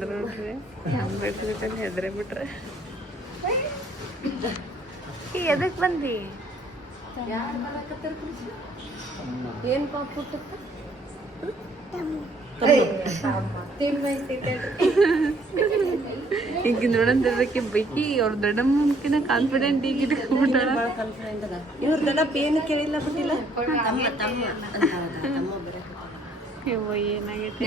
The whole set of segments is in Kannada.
ಬಂದ್ರು ನೋಡ್ರಿ. ಹೆಂಗ್ ಬಿಟ್ಬಿಟ್ಟಲ್ಲಿ ಹೆದ್ರೆ ಬಿಟ್ರೆ. ಎದಕ್ ಬಂದಿ? ಏನ್ ಪಾಪ ಹುಟ್ಟುತ್ತ ಈಗ ನೋಡಂತಿರ್ಬೇಕಿ ಬೈಕಿ ಅವ್ರ ದೊಡ್ಡಮ್ಮಕಿನ ಕಾನ್ಫಿಡೆಂಟ್ ಈಗ ಇಟ್ಕೊಂಡ್ಬಿಟ್ಟಾಳ. ಇವ್ರ ದೊಡ್ಡಪ್ಪ ಏನು ಕೇಳಿಲ್ಲ ಬಿಟ್ಟಿಲ್ಲ. ಏನಾಗೈತೆ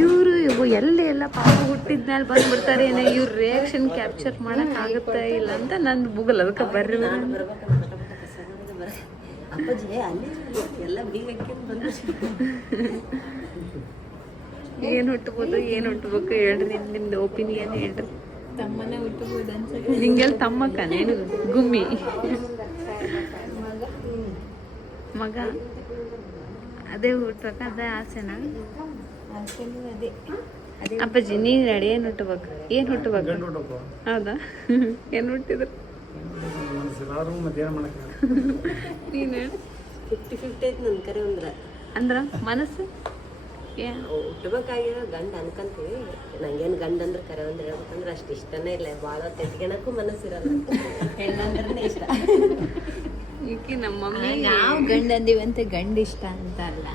ಇವ್ರು ಎಲ್ಲಿ ಎಲ್ಲ ಪಾಪ ಹುಟ್ಟಿದ್ಮೇಲೆ ಬಂದ್ಬಿಡ್ತಾರೆ ಏನೋ ಇವ್ರ ರಿಯಾಕ್ಷನ್ ಕ್ಯಾಪ್ಚರ್ ಮಾಡಕ್ ಆಗುತ್ತಾ ಇಲ್ಲ ಅಂತ ನಂದು ಬುಗಲ್. ಅದಕ್ಕೆ ಬರ್ರಿ ಏನ್ ಹುಟ್ಟಬಹುದು ಏನ್ ಹುಟ್ಟಬೇಕು ಹೇಳ್ರಿ. ನಿಮ್ದು ಒಪಿನಿಯನ್ ಹೇಳ್ರಿ. ತಮ್ಮನೇ ಹುಟ್ಟಬಹುದು ಅನ್ಸುತ್ತೆ. ನಿಂಗೆಲ್ಲ ತಮ್ಮಕ್ಕ ನೀನು ಗುಮ್ಮಿ ಮಗ ಅದೇ ಹುಟ್ಟಬೇಕ? ಅದೇ ಆಸೆನಾ? ಅಪ್ಪಾಜಿ ನೀನ್ ರೆಡಿ ಏನ್ ಹುಟ್ಟಬೇಕು? ಏನ್ ಹುಟ್ಟಬೇಕು? ಹೌದಾ? ಏನ್ ಹುಟ್ಟಿದ್ರು ನೀನು 50-50 ಐತಿ ನನ್ ಕರೆ ಅಂದ್ರ ಮನಸ್ಸು ಹುಟ್ಟಬೇಕಾಗಿರೋ ಗಂಡ ಅನ್ಕಂತೀವಿ. ನಂಗೇನು ಗಂಡ ಅಂದ್ರೆ ಕರೆ ಅಂದ್ರೆ ಹೇಳ್ಬೇಕಂದ್ರೆ ಅಷ್ಟು ಇಷ್ಟನೇ ಇಲ್ಲ. ಭಾಳ ತೆತ್ಗೆಣಕ್ಕೂ ಮನಸ್ಸಿರಲ್ಲ. ಹೆಣ್ಣಂದ್ರೆ ಇಷ್ಟ. ಈಕಿ ನಮ್ಮ ಮಮ್ಮಿ ನಾವು ಗಂಡ ಅಂದಿವಿ ಅಂತ ಗಂಡ ಇಷ್ಟ ಅಂತ ಅಲ್ಲ,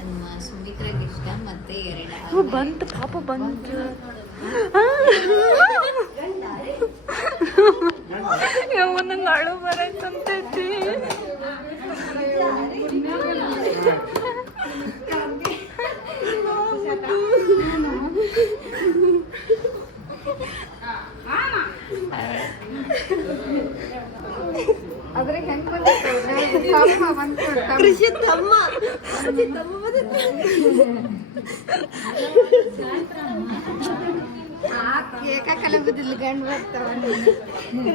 ನಮ್ಮ ಸುಮಿತ್ರಾಗ ಇಷ್ಟ. ಮತ್ತೆ ಎರಡು ಬಂತು ಪಾಪ ಬಂತು. ನಂಗೆ ಅಳು ಬರೈತಂತೈತಿ. ಕೃಷಿ ತಮ್ಮ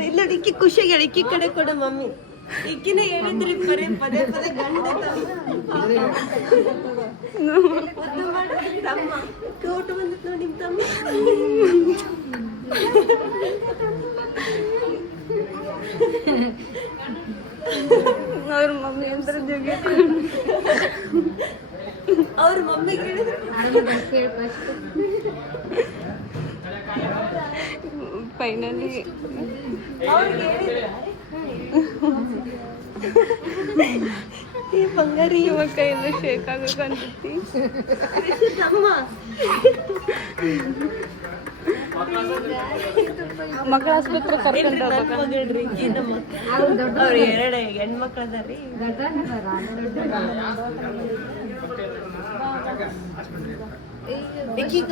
ಇಲ್ಲ. ಇಕ್ಕಿ ಖುಷಿಗೆ ಇಕ್ಕಿ ಕಡೆ ಕೊಡ ಮಮ್ಮಿ. ಇಕ್ಕಿನೇ ಹೇಳಿದ್ರಿ ಪದೇ ಪದೇ ಗಂಡ ತಮ್ಮ ಕೋಟು ಬಂದಿತ್ತು ನೋಡಿ ನಿಮ್ ತಮ್ಮ. ಅವ್ರ ಮಮ್ಮಿ ಅಂದ್ರೆ ಜಗ ಅವ್ರ ಮಮ್ಮಿ ಫೈನಲಿ ಈ ಬಂಗಾರಿ ಇವಾಗ ಕೈಯಿಂದ ಶೇಕ್ ಆಗಕ್ಕೆ ಅನ್ಸುತ್ತಿ. ಮಕ್ಕಳ ಆಸ್ಪತ್ರೆ ಕರ್ಕೊಂಡು ಹೋಗ್ಬೇಕ್ರಿ. ಅವ್ರ 2 ಹೆಣ್ಮಕ್ಳು ಅದಾರಿ.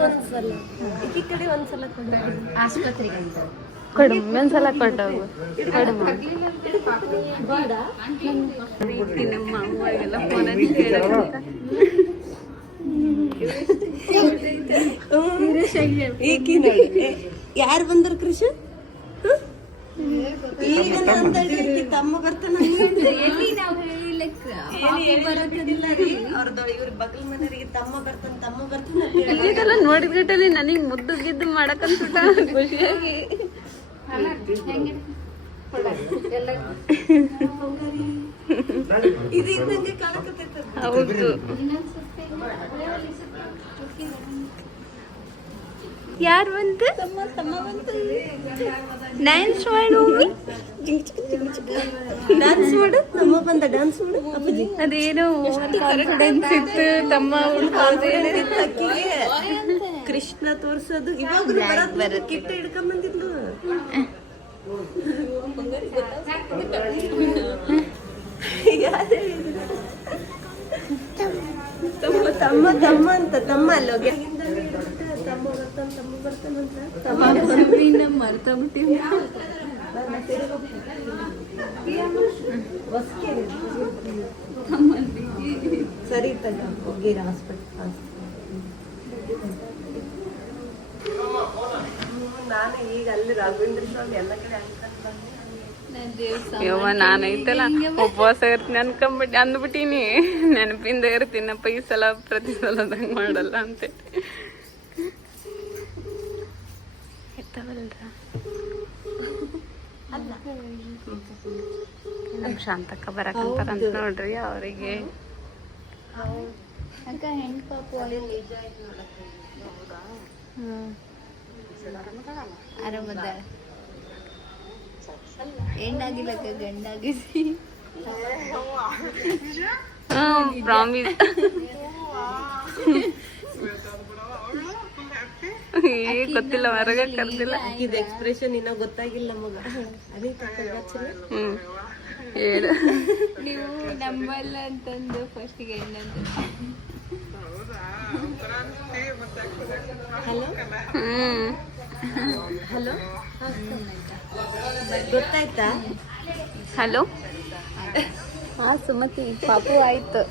ಒಂದ್ಸಲ ಈ ಕಡೆ ಒಂದ್ಸಲ ಆಸ್ಪತ್ರೆಗೆ ಕಡಿಮೆ ಒಂದ್ಸಲ ಕೊಂಡೋಗು. ಕಡಿಮೆ ನಮ್ಮ ಅಮ್ಮಗೆಲ್ಲ ಫೋನ್ ಹಚ್ಚಿ ಕೇಳಕ್ಕಂತ. ಯಾರು ಬಂದ್ರ ಕೃಷಿ? ಈಗ ತಮ್ಮ ಬರ್ತಾನ ಇವ್ರ ಬಗಲ್ ಮನೆಯವರಿಗೆ ತಮ್ಮ ಬರ್ತಾನ ಇದೆಲ್ಲ ನೋಡಿದ ಗಟ್ಟಲ್ಲಿ ನನಗೆ ಮುದ್ದು ಗಿದ್ದು ಮಾಡಕ್ಕನ್ಸುತ್ತ ಖುಷಿಯಾಗಿ. ಇದು ಇದ್ದಂಗೆ ಕಾಣಕತ್ತೈತೆ. ಹೌದು. ಯಾರು ಬಂತು? ಡ್ಯಾನ್ಸ್ ಮಾಡು. ಡ್ಯಾನ್ಸ್ ಮಾಡು. ತಮ್ಮ ಬಂದ ಡ್ಯಾನ್ಸ್ ಮಾಡು. ಅಪ್ಪಾಜಿ ಅದೇನೋ ಕಾನ್ಫಿಡೆನ್ಸ್ ಇತ್ತು ತಮ್ಮ ಅಕ್ಕಿಗೆ ಕೃಷ್ಣ ತೋರ್ಸೋದು. ಇವಾಗ ಕಿಟ್ಟ ಹಿಡ್ಕೊಂಡ್ ಬಂದಿದ್ಲು. ತಮ್ಮ ತಮ್ಮ ಅಂತ ತಮ್ಮ ಅಲ್ಲೋಗೆ ತಮ್ಮ ಬರ್ತಾನಂತ ಮರ್ತ ಬಿಟ್ಟಿವಿ. ಸರಿ ತಗ ಹೋಗಿರ ಹಾಸ್ಪಿಟಲ್. ನಾನು ಈಗ ಅಲ್ಲಿ ರಾಘವೇಂದ್ರ ಸ್ವಾಮಿ ಎಲ್ಲ ಕಡೆ ಯವ್ವ ನಾನೈತಲ್ಲ ಉಪವಾಸ ಇರ್ತೀನಿ ಅಂದ್ಬಿಟ್ಟೀನಿ. ನೆನಪಿಂದ ಇರ್ತೀನಪ್ಪ ಈ ಸಲ ಪ್ರತಿ ಸಲದಂಗೆ ಮಾಡಲ್ಲ ಅಂತೇಳಿ. ನಮ್ಮ ಶಾಂತಕ್ಕ ಬರಕಂತಾರಂತ ನೋಡ್ರಿ. ಅವರಿಗೆ ಹೆಣ್ಣು ಪಾಪು ಅಲ್ಲಿ ಆರಾಮದ ಹೆಣ್ಣಾಗಿಲ್ಲಕ್ಕ ಗಂಡಾಗಿಸಿ ಪ್ರಾಮಿಸ್. ಗೊತ್ತಿಲ್ಲ, ಹೊರಗೆ ಕರ್ದಿಲ್ಲ. ಇದು ಎಕ್ಸ್ಪ್ರೆಷನ್ ಇನ್ನೂ ಗೊತ್ತಾಗಿಲ್ಲ ನಮಗ. ಅದೇ ಹೇಳು. ನೀವು ನಂಬಲ್ಲ ಅಂತಂದು ಫಸ್ಟಿಗೆ ಹೆಣ್ಣಂತ. ಹಲೋ ಹಲೋ ಗೊತ್ತಾಯ್ತಾ? ಹಲೋ. ಹಾ ಸುಮತಿ, ಪಾಪು ಆಯ್ತು.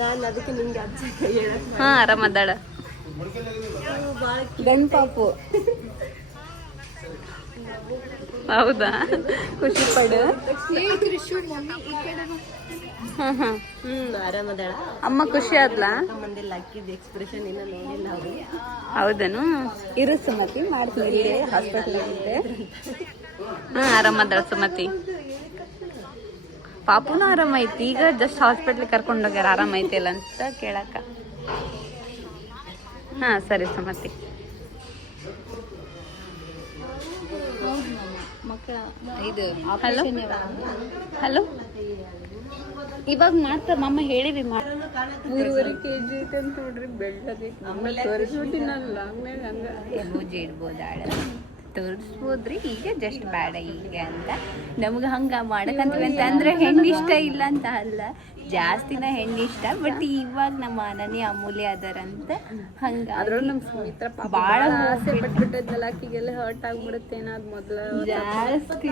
ನಾನು ಅದಕ್ಕೆ ನಿಮ್ಗೆ ಅಜ್ಜಿ ಹೇಳಕ್ ಹಾ ಆರಾಮದಾಳ. ಗಂಡ್ ಪಾಪು. ಹೌದಾ, ಖುಷಿ ಪಡು. ಆರಾಮದಾಳ. ಅಮ್ಮ ಖುಷಿ ಆದ್ಲಾ? ಮಂದಿಲ್ಲ ಅಕ್ಕಿದ ಎಕ್ಸ್ಪ್ರೆಷನ್ ಇನ್ನೂ ನೋಡಿಲ್ಲ ಅವರು. ಹೌದನು? ಇರು ಸುಮತಿ, ಮಾಡ್ತೀನಿ ಹಾಸ್ಪಿಟಲ್ ಇರುತ್ತೆ. ಆರಾಮದಾಳ ಸುಮತಿ. ಪಾಪುನು ಆರಾಮೈತಿ. ಈಗ ಜಸ್ಟ್ ಹಾಸ್ಪಿಟ್ಲಿಗೆ ಕರ್ಕೊಂಡು ಹೋಗ್ಯಾರ. ಆರಾಮೈತಿ ಅಲ್ಲ ಅಂತ ಕೇಳಕ್ಕ. ಹಾ ಸರಿ ಸುಮತಿ. ಮಕ್ಕಳ ಇದು ಹಲೋ ಹಲೋ. ಇವಾಗ ಮಾಡ್ತಾರ ಮಮ್ಮ, ಹೇಳಿರಿ 3.5 kg ಐತೆ ಅಂತ ನೋಡ್ರಿ. ಬೆಳ್ಳದೈತಿ. ಆಮೇಲೆ ತೋರಿಸ್ಬಿಟ್ಟಿನಲ್ಲ ಎಮೋಜಿ ಇಡ್ಬೋದಾಳ, ತೋರಿಸ್ಬೋದ್ರಿ. ಈಗ ಜಸ್ಟ್ ಬೇಡ ಈಗ ಅಂತ ನಮ್ಗೆ ಹಂಗ ಮಾಡಕಂತೀವಿ ಅಂತ ಅಂದ್ರೆ ಹೆಣ್ಣು ಇಷ್ಟ ಇಲ್ಲ ಅಂತ ಅಲ್ಲ, ಜಾಸ್ತಿನ ಹೆಣ್ಣು ಇಷ್ಟ. ಬಟ್ ಇವಾಗ ನಮ್ಮ ಅನನ್ಯ ಅಮೂಲ್ಯ ಅದಾರಂತ ಹಂಗ. ಅದ್ರೊಳಗೆ ನಮ್ಮ ಸುಮಿತ್ರ ಭಾಳ ಆಸೆ ಪಟ್ಬಿಟ್ಟಿದ್ದಲ್ಲ, ಆಕಿಗೆಲ್ಲ ಹರ್ಟ್ ಆಗ್ಬಿಡುತ್ತೆ ಏನಾದ್ ಮೊದ್ಲ ಜಾಸ್ತಿ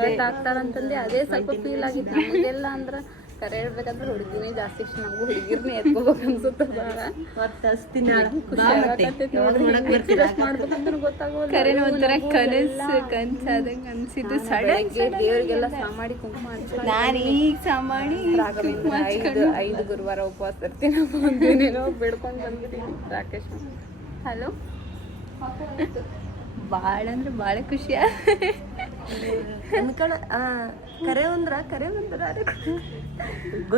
ಹರ್ಟ್ ಆಗ್ತಾರಂತಂದು ಅದೇ ಸ್ವಲ್ಪ ಫೀಲ್ ಆಗಿತ್ತು ನಮಗೆಲ್ಲ. ಅಂದ್ರೆ ಕರೆ ಹೇಳ್ಬೇಕಂದ್ರೆ ಹುಡುಗಿನೇ ಜಾಸ್ತಿ ಇಷ್ಟ. ನಮಗೂ ಹುಡುಗಿರ್ನೇ ಎತ್ಕೋಬೇಕು ಅನ್ಸುತ್ತೆ ಭಾಳ. ಮಾಡ್ಬೇಕಂದ್ರೆ ಗೊತ್ತಾಗೋಲ್ಲ. ಕರೆನ ಒಂಥರ ಕನಸಾದಂಗೆ ಅನ್ಸಿದ್ದು. ಸಡನ್ ದೇವ್ರಿಗೆಲ್ಲ ಸಾಮಾಡಿ ಕುಂಕುಮ ಹಚ್ಚಿ ನಾನು ಈಗ ಸಾಮಾಡಿ 5 ಗುರುವಾರ ಉಪವಾಸ ಇರ್ತೀನಪ್ಪ ಅಂತೇನೇನೋ ಬೇಡ್ಕೊಂಡು ಬಂದ್ಬಿಟ್ಟಿನಿ. ರಾಕೇಶ್ ಹಲೋ. ಭಾಳ ಅಂದ್ರೆ ಭಾಳ ಖುಷಿ. ಅನ್ಕಣ ಕರೆ ಬಂದ್ರ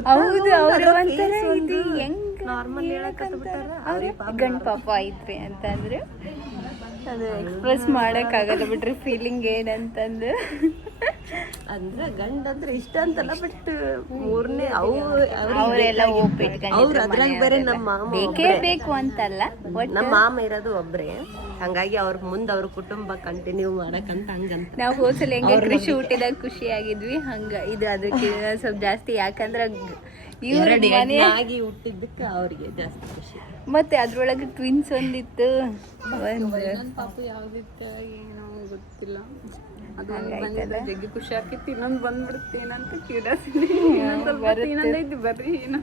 ಹೌದು. ಅವ್ರ ಒಂಥರ ಇದು ಹೆಂಗ್ ನಾರ್ಮಲ್ ಗಂಡ್ ಪಾಪ ಐತ್ರಿ ಅಂತಂದ್ರೆ ಅದು ಎಕ್ಸ್ಪ್ರೆಸ್ ಮಾಡಕ್ಕಾಗಲ್ಲ ಬಿಟ್ರಿ ಫೀಲಿಂಗ್ ಏನಂತಂದು. ಅಂದ್ರ ಗಂಡ ಅಂದ್ರೆ ಇಷ್ಟ ಅಂತಲ್ಲ, ಬಟ್ ಮೂರನೇ ಅವರೆಲ್ಲ ಅವ್ರು ಅದ್ರಾಗ ಬೇರೆ ನಮ್ಮ ಮಾಮ ಬೇಕೇ ಬೇಕು ಅಂತಲ್ಲ, ನಮ್ಮ ಮಾಮ ಇರೋದು ಒಬ್ರೇ. ಹಂಗಾಗಿ ಅವ್ರ ಮುಂದೆ ಅವ್ರ ಕುಟುಂಬ ಕಂಟಿನ್ಯೂ ಮಾಡಕಂತ ಹಂಗಂತ. ನಾವು ಹೋದ್ಸಲ ಹೆಂಗೆ ಕೃಷಿ ಊಟದಾಗ ಖುಷಿ ಆಗಿದ್ವಿ ಹಂಗ ಇದು ಅದಕ್ಕೆ ಸ್ವಲ್ಪ ಜಾಸ್ತಿ. ಯಾಕಂದ್ರೆ ಆಗಿ ಹುಟ್ಟಿದ್ದಕ್ಕೆ ಅವ್ರಿಗೆ ಜಾಸ್ತಿ ಖುಷಿ. ಮತ್ತೆ ಅದ್ರೊಳಗೆ ಟ್ವಿನ್ಸ್ ಒಂದಿತ್ತು. ಪಾಪು ಯಾವ್ದಿತ್ತ ಏನೋ ಗೊತ್ತಿಲ್ಲ. ಅದು ಬಂದಿಲ್ಲ, ಜಗ್ಗಿ ಖುಷಿ ಆಕಿತ್ತು. ಇನ್ನೊಂದು ಬಂದ್ಬಿಡುತ್ತೆ ಏನಂತ ಕ್ಯೂರಿಯಾಸಿಟಿ. ಇನ್ನೊಂದೈತಿ ಬರ್ರಿ ಏನೋ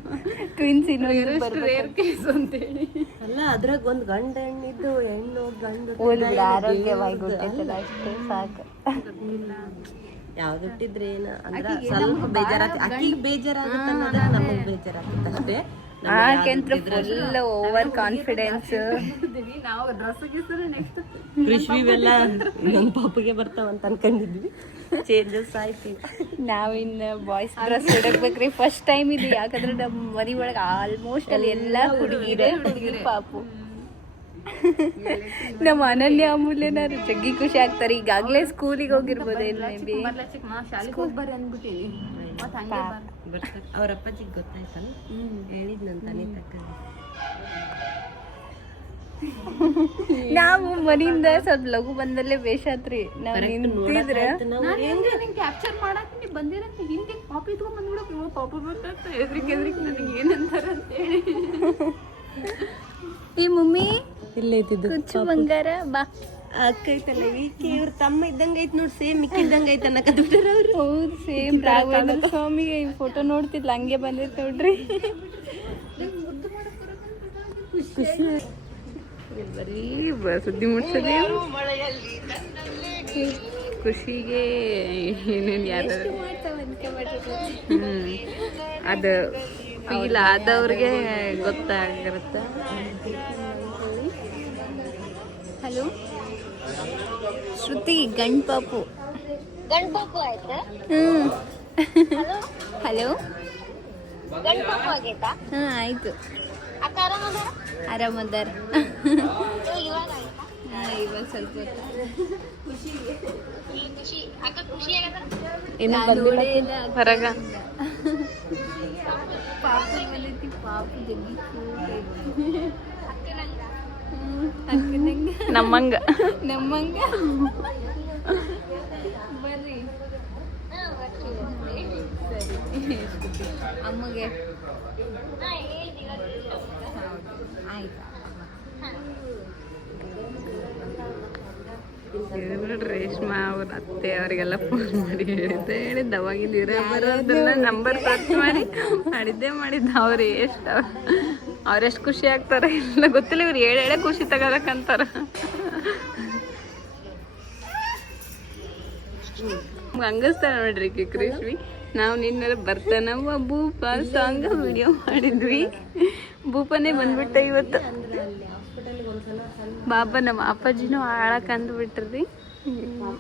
ಟ್ವಿನ್ಸ್ ಇನ್ನೊಂದು ರೇರ್ ಕೇಸ್ ಅಂತೇಳಿ. ಅಲ್ಲ ಅದ್ರಾಗ ಒಂದ್ ಗಂಡ ಹೆಣ್ಣಿದ್ದು, ಹೆಣ್ಣು ಗಂಡು ಆರೋಗ್ಯವಾಗಿ ಹುಟ್ಟಿರ್ತದ ಅಷ್ಟೇ ಸಾಕು. ಯಾವ್ದು ಹುಟ್ಟಿದ್ರೆ ಏನ ಅಂದ್ರೆ ಸ್ವಲ್ಪ ಬೇಜಾರಾಗ್ತಿ. ಅಕ್ಕಿಗೆ ಬೇಜಾರಾಗುತ್ತೆ ಅನ್ನೋದ್ರೆ ನಮಗ್ ಬೇಜಾರಾಗುತ್ತೆ ಅಷ್ಟೇ. ಆಕೆಂತ್ರ ಫುಲ್ ಓವರ್ ಕಾನ್ಫಿಡೆನ್ಸ್. ನಾವು ಡ್ರೆಸ್ ಗೀಸರ ನೆಕ್ಸ್ಟ್ ಕೃಷಿವೆಲ್ಲ ಇನ್ನೊಂದು ಪಾಪಿಗೆ ಬರ್ತಾವಂತ ಅನ್ಕೊಂಡಿದ್ವಿ. ಚೇಂಜಸ್ ಆಯ್ತು. ನಾವಿನ್ನ ಬಾಯ್ಸ್ ಡ್ರೆಸ್ ಹುಡುಕ್ಬೇಕ್ರಿ ಫಸ್ಟ್ ಟೈಮ್ ಇದು. ಯಾಕಂದ್ರೆ ನಮ್ಮ ಮನೆ ಒಳಗೆ ಆಲ್ಮೋಸ್ಟ್ ಅಲ್ಲಿ ಎಲ್ಲ ಹುಡುಗಿರೇ ಪಾಪು. ನಮ್ಮ ಅನನ್ಯ ಅಮೂಲ್ಯನಾರು ಜಗ್ಗಿ ಖುಷಿ ಆಗ್ತಾರೆ. ಈಗಾಗಲೇ ಸ್ಕೂಲಿಗೆ ಹೋಗಿರ್ಬೋದೇನು ಮೇ ಬಿ. ಶಾಲೆಗೆ ಹೋಗಿ ಬರ್ರಿ ಅಂದ್ಬಿಟ್ಟಿನಿ. ಅವ್ರ ಅಪ್ಪಾಜಿಗೆ ಗೊತ್ತಾಯ್ತಲ್ಲ, ಹೇಳಿದ್ನಂತ ಅನಿತಕ್ಕ. ನಾವು ಮನೆಯಿಂದ ಸ್ವಲ್ಪ ಲಘು ಬಂದಲ್ಲೇ ಬೇಷಾತ್ರಿ. ನಾವು ನಿಂತಿದ್ರೆ ಕ್ಯಾಪ್ಚರ್ ಮಾಡಕ್ಕೆ ಬಂದಿರಂತ ಹಿಂದೆ ಪಾಪಿ ಇಟ್ಕೊಂಡ್ ಬಂದ್ಬಿಡಕ್ ಪಾಪ ಬಂತ ಎದ್ರಿಕೆ ನನಗೆ ಏನಂತಾರ ಅಂತ ಹೇಳಿ. ಈ ಮಮ್ಮಿ ಇಲ್ಲೇ ಇದ್ದಿದ್ದು ಕುಚ್ಚು ಬಂಗಾರ ಬಾ. ಅಕ್ಕ ಐತಲ್ಲ ಈಕೆ ಇವ್ರ ತಮ್ಮ ಇದ್ದಂಗ ಐತ್ ನೋಡ್, ಸೇಮ್ ಇಕ್ಕಿದ್ದಂಗ ಐತ ಅನ್ನಕತ್ಬಿಟ್ಟಾರ ಅವ್ರು. ಹೌದು, ಸೇಮ್ ರಾಘವೇಂದ್ರ ಸ್ವಾಮಿಗೆ ಈ ಫೋಟೋ ನೋಡ್ತಿದ್ಲ ಹಂಗೆ ಬಂದಿತ್ತು ನೋಡ್ರಿ. ಬರೀ ಸುದ್ದಿ ಮುಟ್ಸೋದೇ ಖುಷಿಗೆ. ಏನೇನು ಯಾರು ಅದು ಫೀಲ್ ಆದವ್ರಿಗೆ ಗೊತ್ತಾಗಿರುತ್ತೆ. ಹಲೋ ಶ್ರುತಿ, ಗಂಡ್ ಪಾಪು. ಹಲೋ, ಆಯ್ತು. ಆರಾಮದಾರ. ಸ್ವಲ್ಪ ಇನ್ನು ಬಂದಿಲ್ಲ ಹೊರಗ. ಪಾಪ ಬಂದೈತಿ, ಪಾಪ ಜಗ್ಗಿ ನಮ್ಮಂಗ ನಮ್ಮಂಗ ಬರ್ರಿ. ಸರಿ, ಅಮ್ಮಗೆ ಆಯ್ತಾ? ರೇಷ್ಮಾ ಅವ್ರ ಅತ್ತೆ ಅವರಿಗೆಲ್ಲ ಫೋನ್ ಮಾಡಿ ಹೇಳಿದ್ದ ಅವಾಗಿಂದ ಬರೋದೆಲ್ಲ ನಂಬರ್ ಸರ್ಚ್ ಮಾಡಿ ಮಾಡಿದ್ದೆ ಅವ್ರು ಅವ್ರೆಷ್ಟು ಖುಷಿ ಆಗ್ತಾರ ಇಲ್ಲ ಗೊತ್ತಿಲ್ಲ. ಇವ್ರು ಹೇಳೇ ಖುಷಿ ತಗೋಬೇಕಂತಾರ. ಹಂಗಸ್ತಾರ ನೋಡ್ರಿ ಕೃಷ್ವಿ. ನಾವು ನಿನ್ನೆಲ್ಲ ಬರ್ತಾನವ ಭೂಪ ಸಾಂಗ್ ವಿಡಿಯೋ ಮಾಡಿದ್ವಿ. ಭೂಪನೇ ಬಂದ್ಬಿಟ್ಟ ಇವತ್ತು. ಬಾಬಾ ನಮ್ಮ ಅಪ್ಪಾಜಿನೂ ಆಳಕ್ಕೆ ಅಂದ್ಬಿಟ್ರಿ.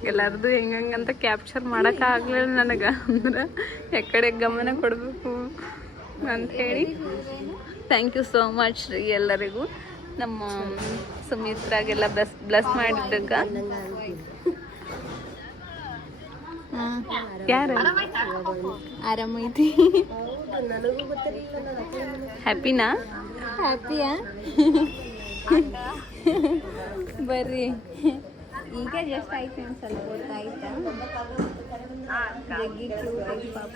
ಎಲ್ಲರದು ಹೆಂಗಂತ ಕ್ಯಾಪ್ಚರ್ ಮಾಡೋಕೆ ಆಗಲಿಲ್ಲ ನನಗೆ. ಅಂದ್ರೆ ಎಕಡೆ ಗಮನ ಕೊಡಬೇಕು ಅಂತ ಹೇಳಿ. ಥ್ಯಾಂಕ್ ಯು ಸೋ ಮಚ್ ರೀ ಎಲ್ಲರಿಗೂ. ನಮ್ಮ ಸುಮಿತ್ರಾಗೆಲ್ಲ ಬ್ಲೆಸ್ ಮಾಡಿದ್ದಾಗ. ಯಾರು ಆರಾಮೈತಿ? ಹ್ಯಾಪಿನಾ? ಹ್ಯಾಪಿಯಾ? ಬರ್ರಿ. ಈಗ ಜಸ್ಟ್ ಆಯ್ತು, ಒಂದು ಸ್ವಲ್ಪ ಹೊತ್ತು ಆಯ್ತಾ? ಜಗ್ಗಿ ಕ್ಯೂಟ್ ಆಗಿ ಪಾಪ.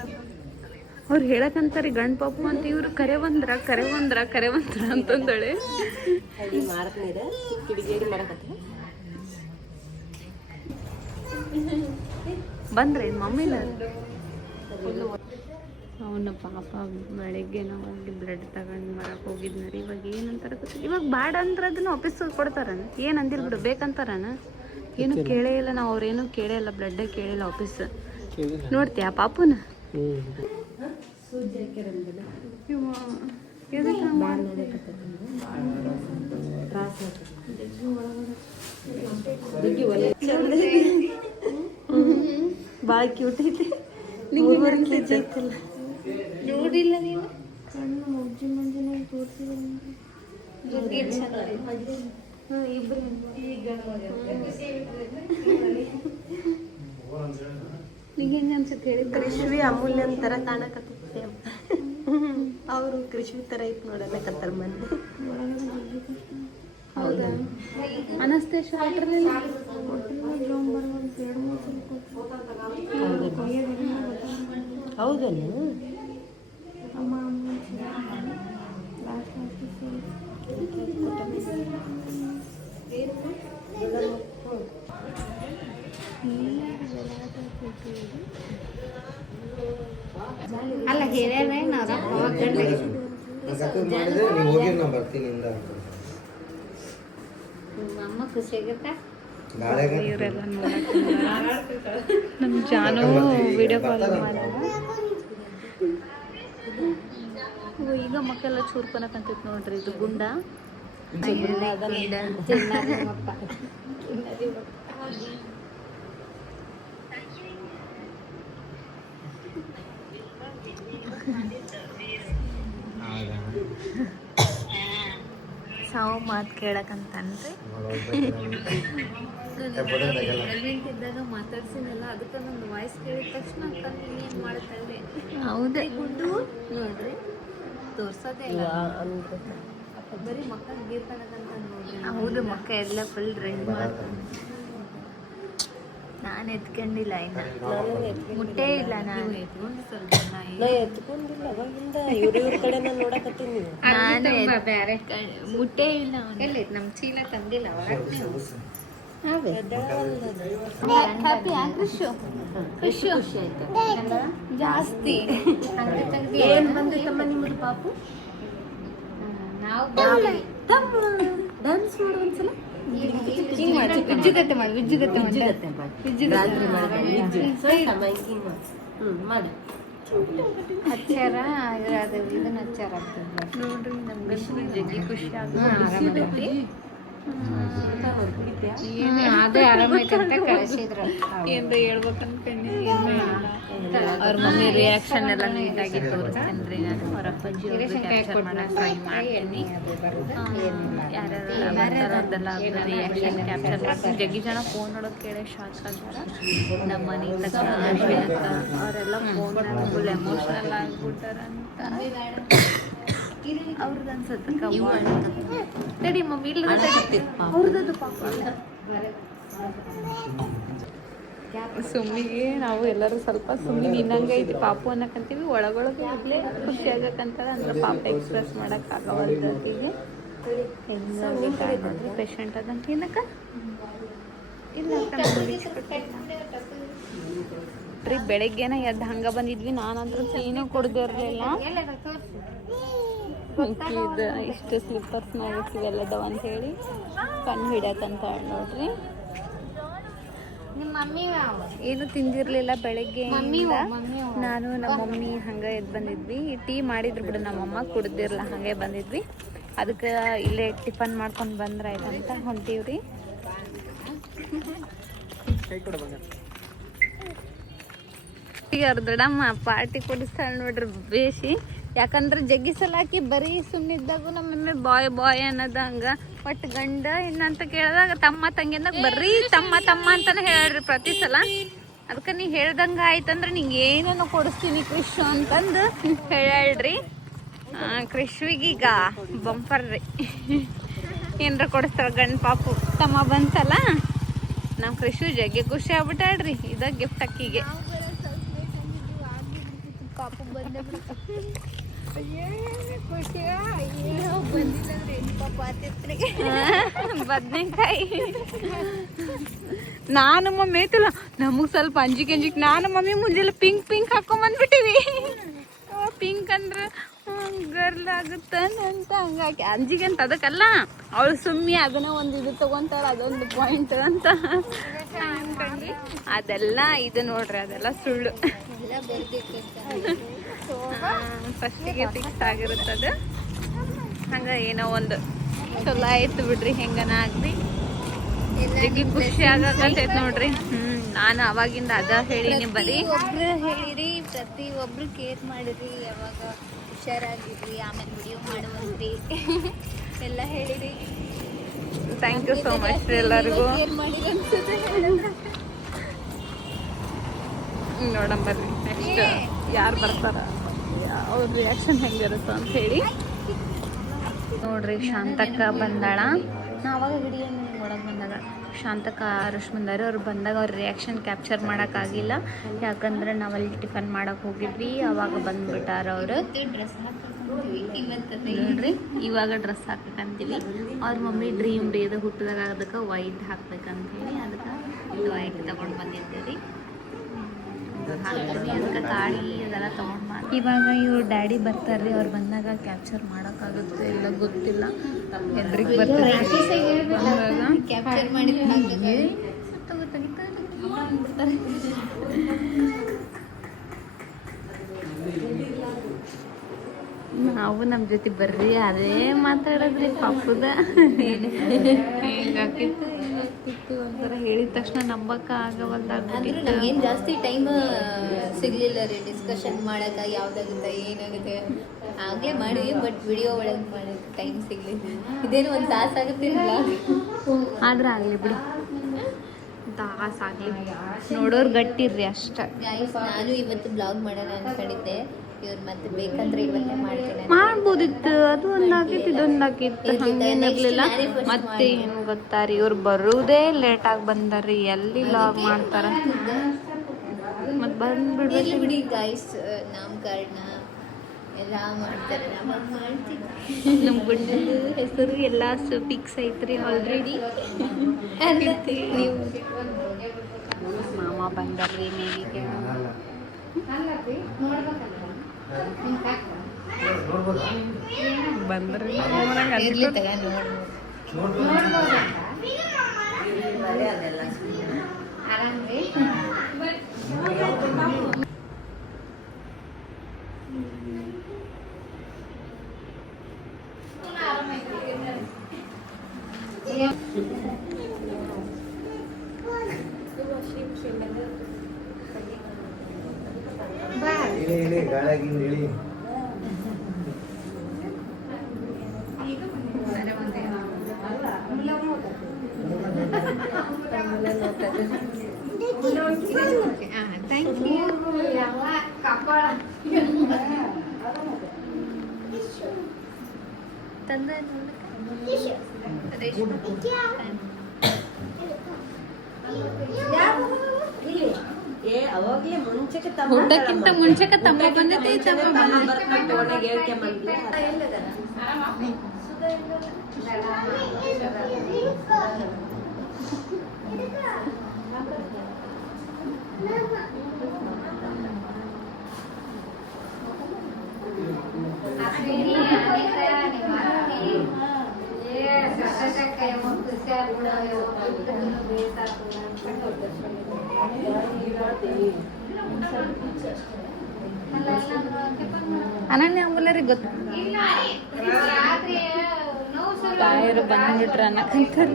ಅವ್ರು ಹೇಳಕಂತಾರೆ ಗಂಡು ಪಾಪು ಅಂತ. ಇವ್ರು ಕರೆ ಬಂದ್ರ ಅಂತಂದಳೆ. ಬಂದ್ರೆ ಮಮ್ಮಿನ ಅವನ ಪಾಪ ಬೆಳಗ್ಗೆ ನಾವು ಹೋಗಿ ಬ್ಲಡ್ ತಗೊಂಡು ಬರಕ್ಕೆ ಹೋಗಿದ್ನ. ಇವಾಗ ಏನಂತಾರ ಗೊತ್ತಿಲ್ಲ. ಇವಾಗ ಬ್ಯಾಡ ಅಂದ್ರೆ ಅದನ್ನ ವಾಪಸ್ ಕೊಡ್ತಾರನ? ಏನು ಅಂದಿಲ್ ಬಿಡು, ಬೇಕಂತಾರನ? ಏನು ಕೇಳೇ ಇಲ್ಲ ನಾವು. ಅವ್ರೇನು ಕೇಳೇ ಇಲ್ಲ, ಬ್ಲಡ್ಡೇ ಕೇಳಿಲ್ಲ ವಾಪಸ್. ನೋಡ್ತೀಯ ಪಾಪುನ? ಭಾಳ ಕ್ಯೂಟ್ ಐತಿ. ನೋಡಿಲ್ಲ ನೀನು? ಕಣ್ಣು ಮುಜ್ಜಿ ಮಂಜಿನಾಗಿ ತೋರಿಸಿದ ನಿಂಗೆ ಹೆಂಗೆ ಅನ್ಸುತ್ತೆ ಹೇಳಿ? ಕೃಷ್ವಿ ಅಮೂಲ್ಯ ತರ ಕಾಣಕತ್ತೆ. ಅವರು ಕೃಷ್ವಿ ತರ ಐತ್ ನೋಡಕತ್ತಾರ ಮಂದಿ. ಹೌದಾ? ಅನಸ್ತೇಶ ಹಾಕಿರಲಿಲ್ಲ? ಹೌದಲ್ಲ? ಅಲ್ಲ ಹೇಳ್ಯಾರ ಅಮ್ಮ ಖುಷಿ ಆಗತ್ತಾ? ಇವರೆಲ್ಲ ನೋಡಕ್ಕೆ ನಮ್ಮ ಜಾನು ವಿಡಿಯೋ ಕಾಲ್ ಮಾಡಿ. ಈಗ ಮಕ್ಕೆಲ್ಲ ಚೂರ್ಕೊನಕಂತೈತಿ ನೋಡ್ರಿ. ಇದು ಗುಂಡ ಸಾವು ಮಾತು ಕೇಳಕಂತನ್ರಿ. ಇದ್ದಾಗ ಮಾತಾಡ್ಸಿನಲ್ಲ, ಅದಕ್ಕೆ ನನ್ನ ವಾಯ್ಸ್ ಕೇಳಿದ ತಕ್ಷಣ ಏನು ಮಾಡುತ್ತಲ್ರಿ. ಹೌದೇ ಗುಡ್ಡು ನೋಡ್ರಿ, ತೋರ್ಸೋದೇ ಇಲ್ಲ. ಬರೀ ಮಕ್ಕ ಗೀರ್ಕಣಕಂತ ನೋಡ್ರಿ. ಹೌದು, ಮಕ್ಕ ಎಲ್ಲ ಫುಲ್ ರೆಡ್ ಮಾಡ್ತಾರೆ. ನಾನು ಎತ್ಕೊಂಡಿಲ್ಲ, ಇನ್ನು ಮುಟ್ಟೇ ಇಲ್ಲ. ನಾನು ಎತ್ಕೊಂಡು ಸ್ವಲ್ಪ ಎತ್ಕೊಂಡಿಲ್ಲ ಅವಾಗಿಂದ. ಇವ್ರ ಕಡೆ ನೋಡಕತ್ತೀನಿ. ನಾನು ಬೇರೆ ಮುಟ್ಟೇ ಇಲ್ಲ. ನಮ್ಮ ಚೀಲ ತಂದಿಲ್ಲ. ಜಾಸ್ತಿ ಏನ್ ಬಂದಿತ್ತಮ್ಮ ನಿಮ್ಮದು ಪಾಪು? ನಾವು ಡ್ಯಾನ್ಸ್ ಮಾಡು ಒಂದ್ಸಲ. ವಿಜ್ಜುಗತ್ತೆ ಮಾಡಿ, ವಿಜ್ಜುಗತ್ತೆ ಮಾಡಿ. ಮಾಡಿ ಹಚ್ಚಾರ ಇದನ್ನ ಹಚ್ಚಾರ ನೋಡ್ರಿ. ನಮ್ಗೆ ಜಗ್ಗಿ ಖುಷಿ ಆಗುತ್ತೆ. ಅದೇ ಆರಾಮೈತೆ ಅಂತ ಕಳಿಸಿದ್ರು. ಏನ್ರ ಹೇಳ್ಬೇಕಂತ ಅವ್ರ ಮಮ್ಮಿ ರಿಯಾಕ್ಷನ್ ಎಲ್ಲ ನೀಟಾಗಿ ತೋರಿಸ್ತೇನೆ ನಾನು. ಅವ್ರ ಅಪ್ಪಾಜಿ ಕ್ಯಾಪ್ಚರ್ ಮಾಡಕ್ಕೆ ಟ್ರೈ ಮಾಡ್ತೀನಿ. ಯಾರ್ಯಾರದೆಲ್ಲ ರಿಯಾಕ್ಷನ್ ಕ್ಯಾಪ್ಚರ್ ಮಾಡ್ತೀನಿ. ಜಗ್ಗಿ ಜನ ಫೋನ್ ನೋಡೋದು ಕೇಳಿ ಶಾಕ್ ಆಗ್ತಾರ. ನಮ್ಮ ಮನೆ ತಕ್ಕ ಅವರೆಲ್ಲ ಫೋನ್ ಫುಲ್ ಎಮೋಷ್ನಲ್ ಆಗ್ಬಿಟ್ಟಾರ ಅಂತ ಅವ್ರದ್ದು ಅನ್ಸುತ್ತೆ. ತಡಿ ಮಮ್ಮಿ ಇಲ್ಲ ಅವ್ರದ್ದು ಪಾಪ. ಸುಮ್ಮಿಗೆ ನಾವು ಎಲ್ಲರೂ ಸ್ವಲ್ಪ ಸುಮ್ಮಿಗೆ ಇನ್ನಂಗೆ ಐತಿ ಪಾಪು ಅನ್ನಕಂತೀವಿ. ಒಳಗೊಳಗೆ ಇದ್ಲೇ ಖುಷಿ ಆಗಕ್ಕಂತಾರ ಅಂದ್ರೆ ಪಾಪ ಎಕ್ಸ್ಪ್ರೆಸ್ ಮಾಡೋಕ್ಕಾಗವಲ್ದಿಗೆ ಹೆಂಗೆ ಪೇಷಂಟ್ ಅದಂತ ಏನಕ್ಕ ಇಲ್ಲ ಬೆಳಗ್ಗೆನ ಎದ್ದು ಹಂಗೆ ಬಂದಿದ್ವಿ. ನಾನಂತೂ ಏನೂ ಕೊಡದೇ ಇರಲಿಲ್ಲ. ಇದು ಇಷ್ಟು ಸ್ಲಿಪ್ಪರ್ಸ್ ಇವೆಲ್ಲದವ ಅಂತ ಹೇಳಿ ಕಣ್ಣು ಹಿಡ್ಯಾಕಂತ ನೋಡ್ರಿ. ಏನು ತಿಂದಿರ್ಲಿಲ್ಲ ಬೆಳಗ್ಗೆ. ನಾನು ನಮ್ಮ ಮಮ್ಮಿ ಹಂಗೆ ಎದ್ದು ಬಂದಿದ್ವಿ. ಟೀ ಮಾಡಿದ್ರು ಬಿಡು ನಮ್ಮಮ್ಮ, ಕುಡ್ದಿರ್ಲ ಹಂಗೆ ಬಂದಿದ್ವಿ. ಅದಕ್ಕೆ ಇಲ್ಲೇ ಟಿಫನ್ ಮಾಡ್ಕೊಂಡು ಬಂದ್ರಾಯ್ತಂತ ಹೊಂಟೀವ್ರಿ. ಅವ್ರ ದೊಡ್ಡಮ್ಮ ಪಾರ್ಟಿ ಕೊಡಿಸ್ತಾಳೆ ನೋಡ್ರಿ ಬೇಸಿ. ಯಾಕಂದ್ರೆ ಜಗ್ಗಿ ಸಲಾಕಿ ಬರೀ ಸುಮ್ಮನಿದ್ದಾಗೂ ನಮ್ಮ ಬಾಯ್ ಬಾಯ್ ಅನ್ನೋದು ಹಂಗೆ. ಬಟ್ ಗಂಡ ಏನಂತ ಕೇಳಿದಾಗ ತಮ್ಮ ತಂಗಿ ಅಂದಾಗ ಬರೀ ತಮ್ಮ ತಮ್ಮ ಅಂತಾನೆ ಹೇಳ್ರಿ ಪ್ರತಿ ಸಲ. ಅದಕ್ಕೆ ನೀ ಹೇಳ್ದಂಗೆ ಆಯ್ತಂದ್ರೆ ನಿಂಗೆ ಏನೇನೋ ಕೊಡಿಸ್ತೀನಿ ಕ್ರಿಶು ಅಂತಂದು ಹೇಳ್ರಿ. ಕ್ರಿಶ್ವಿಗೀಗ ಬಂಪರ್ ರೀ, ಏನಾರ ಕೊಡಿಸ್ತಾಳೆ ಗಂಡ ಪಾಪು. ತಮ್ಮ ಬಂತಲ್ಲ ನಮ್ಮ ಕ್ರಿಶು ಜಗ್ಗಿ ಖುಷಿ ಆಗ್ಬಿಟ್ಟಾಳ್ರಿ. ಇದ ಗಿಫ್ಟ್ ಅಕ್ಕಿಗೆ. ಪಾಪು ಬಂದೇ ಬದ್ನೆಕಾಯಿ ನಾನು ಮಮ್ಮಿ ಐತಲ್ಲ ನಮಗ್ ಸ್ವಲ್ಪ ಅಂಜಿಕೆ ನಾನು ಮಮ್ಮಿ ಮುಂಜಾನೆ ಪಿಂಕ್ ಹಾಕೊಂಬಂದ್ಬಿಟ್ಟಿವಿ. ಪಿಂಕ್ ಅಂದ್ರೆ ಗರ್ಲ್ ಆಗುತ್ತ ಅಂತ ಹಂಗಾಗಿ ಅಂಜಿಗೆ ಅಂತ ಅದಕ್ಕಲ್ಲ. ಅವಳು ಸುಮ್ಮನೆ ಅದನ್ನ ಒಂದು ಇದು ತಗೊಂತಾರ, ಅದೊಂದು ಪಾಯಿಂಟ್ ಅಂತ ಅನ್ಕೊಂಡ್ರಿ. ಅದೆಲ್ಲ ಇದು ನೋಡ್ರಿ, ಅದೆಲ್ಲ ಸುಳ್ಳು. ಫಸ್ಟಿಗೆ ಫಿಕ್ಸ್ ಆಗಿರುತ್ತದು. ಹಂಗ ಏನೋ ಒಂದು ಚಲೋ ಆಯ್ತು ಬಿಡ್ರಿ. ಹೆಂಗನ ಆಗ್ರಿ ಜಗ್ಗಿ ಖುಷಿ ಆಗತ್ತೈತ್ ನೋಡ್ರಿ. ನಾನು ಅವಾಗಿಂದ ಅದ ಹೇಳಿನಿ. ಬರೀ ಒಬ್ರು ಹೇಳಿರಿ, ಪ್ರತಿ ಒಬ್ರು ಕೇರ್ ಮಾಡಿರಿ, ಯಾವಾಗ ಹುಷಾರಾಗಿರ್ರಿ, ಆಮೇಲೆ ವಿಡಿಯೋ ಮಾಡುವಂತ್ರಿ ಎಲ್ಲ ಹೇಳಿರಿ. ಥ್ಯಾಂಕ್ ಯು ಸೋ ಮಚ್ ಎಲ್ಲರಿಗೂ. ಕೇರ್ ಮಾಡಿರಿ ಅನ್ಸುತ್ತೆ. ನೋಡಂಬರ್ರಿ ನೆಕ್ಸ್ಟ್ ಯಾರು ಬರ್ತಾರ, ಅವ್ರ ರಿಯಾಕ್ಷನ್ ಹೆಂಗಿರುತ್ತೋ ಅಂತ ಹೇಳಿ ನೋಡ್ರಿ. ಶಾಂತಕ್ಕ ಬಂದಾಳ. ನಾ ಅವಾಗ ವಿಡಿಯೋ ಒಳಗೆ ಬಂದಾಗ ಶಾಂತಕ್ಕ ಆರುಷ್ ಬಂದಾರ. ಅವ್ರು ಬಂದಾಗ ಅವ್ರ ರಿಯಾಕ್ಷನ್ ಕ್ಯಾಪ್ಚರ್ ಮಾಡೋಕ್ಕಾಗಿಲ್ಲ. ಯಾಕಂದ್ರೆ ನಾವಲ್ಲಿ ಟಿಫನ್ ಮಾಡೋಕೆ ಹೋಗಿದ್ವಿ. ಅವಾಗ ಬಂದ್ಬಿಟ್ಟಾರ ಅವರು. ನೋಡ್ರಿ ಇವಾಗ ಡ್ರೆಸ್ ಹಾಕಂತೀವಿ. ಅವ್ರ ಮಮ್ಮಿ ಡ್ರೀಮ್ ರೀ ಅದು ಹುಟ್ಟಿದಾಗ ಅದಕ್ಕೆ ವೈಟ್ ಹಾಕ್ಬೇಕಂತ ಹೇಳಿ ಅದಕ್ಕೆ ಇದು ವೈಟ್ ತಗೊಂಡು ಬಂದಿದ್ದೀವಿ. ಅದಕ್ಕೆ ಕಾಳಿ ಅದೆಲ್ಲ ತೊಗೊಂಡು ಮಾಡಿ ಇವಾಗ ಇವ್ರ ಡ್ಯಾಡಿ ಬರ್ತಾರ್ರಿ. ಅವ್ರು ಬಂದಾಗ ಕ್ಯಾಪ್ಚರ್ ಮಾಡೋಕ್ಕಾಗುತ್ತೆ ಇಲ್ಲ ಗೊತ್ತಿಲ್ಲ. ಎದ್ರಿಗೆ ಬರ್ತಾರೆ. ನಾವು ನಮ್ಮ ಜೊತೆ ಬರ್ರಿ ಅದೇ ಮಾತಾಡೋದ್ರಿ ಪಾಪುದ. ಹೆಂಗಾಕಿತ್ತು ಒಂಥರ ಹೇಳಿದ ತಕ್ಷಣ ನಂಬಕ್ಕ ಆಗವಲ್ದಾಗ್ಬಿಟ್ಟಿತ್ತು. ನಮ್ಗೇನು ಜಾಸ್ತಿ ಟೈಮ್ ಸಿಗ್ಲಿಲ್ಲ ರೀ ಡಿಸ್ಕಷನ್ ಮಾಡಕ್ಕೆ. ಯಾವ್ದಾಗುತ್ತೆ ಏನಾಗುತ್ತೆ ಆಗಲೇ ಮಾಡಿದ್ವಿ, ಬಟ್ ವಿಡಿಯೋ ಒಳಗೆ ಮಾಡೋಕ್ಕೆ ಟೈಮ್ ಸಿಗ್ಲಿಲ್ಲ. ಇದೇನು ಒಂದು ತಾಸು ಆಗುತ್ತಿಲ್ಲ, ಆದ್ರೆ ಆಗಲಿ ಬಿಡಿ, ತಾಸಾಗಲಿ. ನೋಡೋರು ಗಟ್ಟಿರ್ರಿ ಅಷ್ಟ. ಗೈಸ್, ನಾನು ಇವತ್ತು ಬ್ಲಾಗ್ ಮಾಡೋಣ ಅನ್ಕೊಂಡಿದ್ದೆ. ಇವ್ರು ಮತ್ತೆ ಬೇಕಂದ್ರೆ ಇವತ್ತೇ ಮಾಡ್ತೇನೆ ಮಾಡ್ಬೋದಿತ್ತು. ಅದು ಒಂದಾಗಿತ್ತು ಇದೊಂದಾಗಿತ್ತು, ಹಂಗೇನಿರ್ಲಿಲ್ಲ. ಮತ್ತೆ ಏನು ಗೊತ್ತಾರಿ, ಇವ್ರು ಬರುವುದೇ ಲೇಟಾಗಿ ಬಂದಾರಿ. ಎಲ್ಲಿ ಲಾಗ್ ಮಾಡ್ತಾರ ಮತ್ತೆ ಬಂದ್ಬಿಡ್ಬೇಕು ಬಿಡಿ ಗೈಸ್. ನಾಮಕರಣ ಎಲ್ಲ ಮಾಡ್ತಾರೆ, ನಾವು ಮಾಡ್ತೀವಿ. ನಮ್ಮ ಗುಂಡದ ಹೆಸರು ಎಲ್ಲ ಫಿಕ್ಸ್ ಐತ್ರಿ ಆಲ್ರೆಡಿ. ನೀವು ಮಾಮ ಬಂದಾರ್ರಿ ಮೇಲಿಗೆ ಬಂದ್ರಿ. ಇರ್ಲಿ ತಗ ನೋಡ್ಬೋದು. ಆರಾಮ್ರಿ. Thank you. ತಂದೆ ಅವಾಗ್ಲೇ ಮುಂಚೆಗೆ ಊಟಕ್ಕಿಂತ ಮುಂಚೆಗೆ ತಮ್ಮ ಬಂದೈತೆ ತಮ್ಮ ಅನನ್ಯ ಅಂಬಲರಿಗೆ ಗೊತ್ತು ತಾಯರು ಬಂದ್ಬಿಟ್ರ ಅನ್ನಕ್ಕಂತಾರೆ.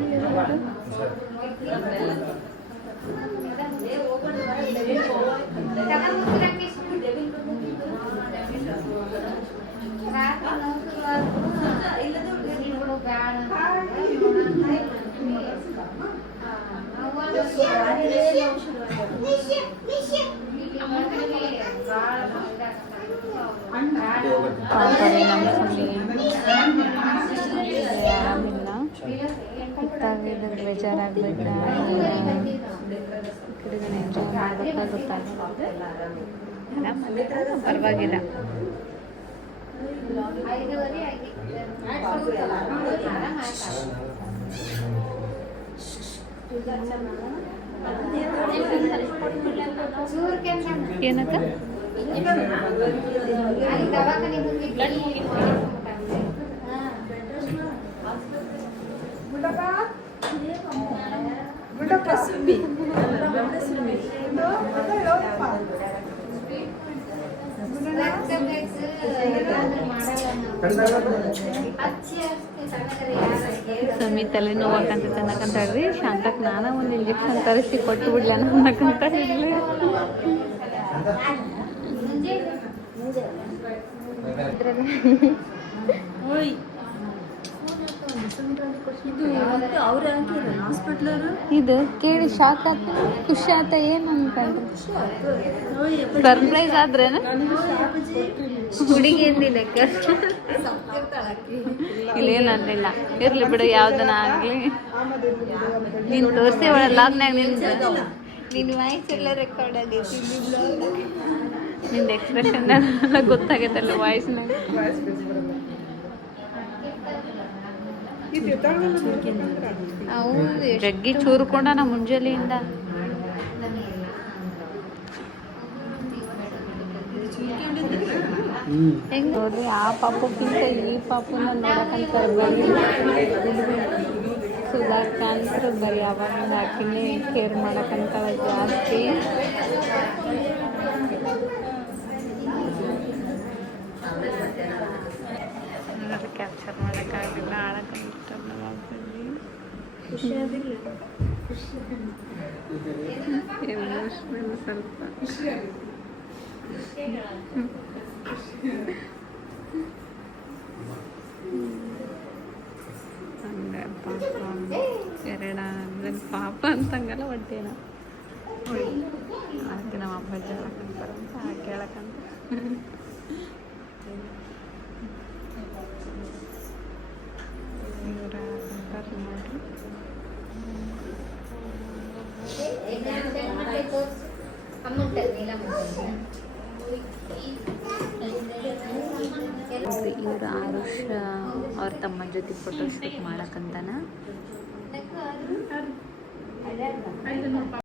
ನಮ್ಮ ಆರಾಮಿಲ್ಲ, ಗೊತ್ತಾಗಿದ್ರೆ ಬೇಜಾರಾಗ್ಬಿಟ್ಟ. ಎಂಜಾಯ್ ಮಾಡೋದಕ್ಕೆ ಗೊತ್ತಾಗಲ್ಲ. ಪರವಾಗಿಲ್ಲ. ಏನಕ್ಕ ಸಮಿ ತಲೆ ನೋವಾಕಂತ ಅನ್ನಕಂತ ಹೇಳ್ರಿ. ಶಾಂತಕ್ ನಾನ ಒಂದು ಇಂಜೆಕ್ಷನ್ ತರಿಸಿ ಕೊಟ್ಟು ಬಿಡ್ಲ ಅನ್ನಕಂತ ಹೇಳಿ ಇದು ಕೇಳಿ ಶಾಕ್ ಆತ, ಖುಷಿ ಆತ. ಏನ್ ಅನ್ಕೊಂಡ್ರಿ? ಸರ್ಪ್ರೈಸ್ ಆದ್ರೇನ? ಹುಡುಗಿ ಎಂದಿಲ್ಲ ಇಲ್ಲೇನು ಅನ್ನಿಲ್ಲ. ಇರ್ಲಿ ಬಿಡು, ಯಾವ್ದನ ಆಗ್ಲಿ. ನೀನ್ ತೋರಿಸಿ ಒಳ ಲಾಗ್ನಾಗ ನಿನ್ನ ವಾಯ್ಸ್ ಎಲ್ಲ ರೆಕಾರ್ಡ್ ಆಗೈತಿ. ನಿಂದ ಎಕ್ಸ್ಪ್ರೆಷನ್ ಎಲ್ಲ ಗೊತ್ತಾಗೈತಲ್ಲ ವಾಯ್ಸ್ನಾಗ. ಹೌದು, ಜಗ್ಗಿ ಚೂರ್ಕೊಂಡ ನಾ ಮುಂಜಾನೆಯಿಂದ. ಹೆಂಗ್ ನೋಡ್ರಿ, ಆ ಪಾಪಕ್ಕಿಂತ ಈ ಪಾಪನ ನೋಡಕಂತ ಸುಧಾಕಂತ ಬರೀ ಯಾವಾಗ ಹಾಕಿನೇ ಕೇರ್ ಮಾಡಕಂತ ಜಾಸ್ತಿ. ಕ್ಯಾಪ್ಚರ್ ಮಾಡೋಕ್ಕಾಗಲಿಲ್ಲ. ಆಳಕ್ಕಂತ ಎಮೋಷ್ನಲ್ ಸ್ವಲ್ಪ. ಹಂಗೆ ಪಾಪ ಪಾಪ ಅಂತಂಗಲ್ಲ ಒಟ್ಟೇನ ಅದಕ್ಕೆ ನಮ್ಮ ಅಪ್ಪ ಹೇಳಕ್ಕಂತಾರಂತ ಕೇಳಕ್ಕಂತ. ಇವ್ರ ಅಂತಾರೆ ನೋಡ್ರಿ. ಇವರು ಆರುಷ್ ಅವ್ರ ತಮ್ಮ ಜೊತೆ ಫೋಟೋಶೂಟ್ ಮಾಡಕ್ಕಂತಾನ.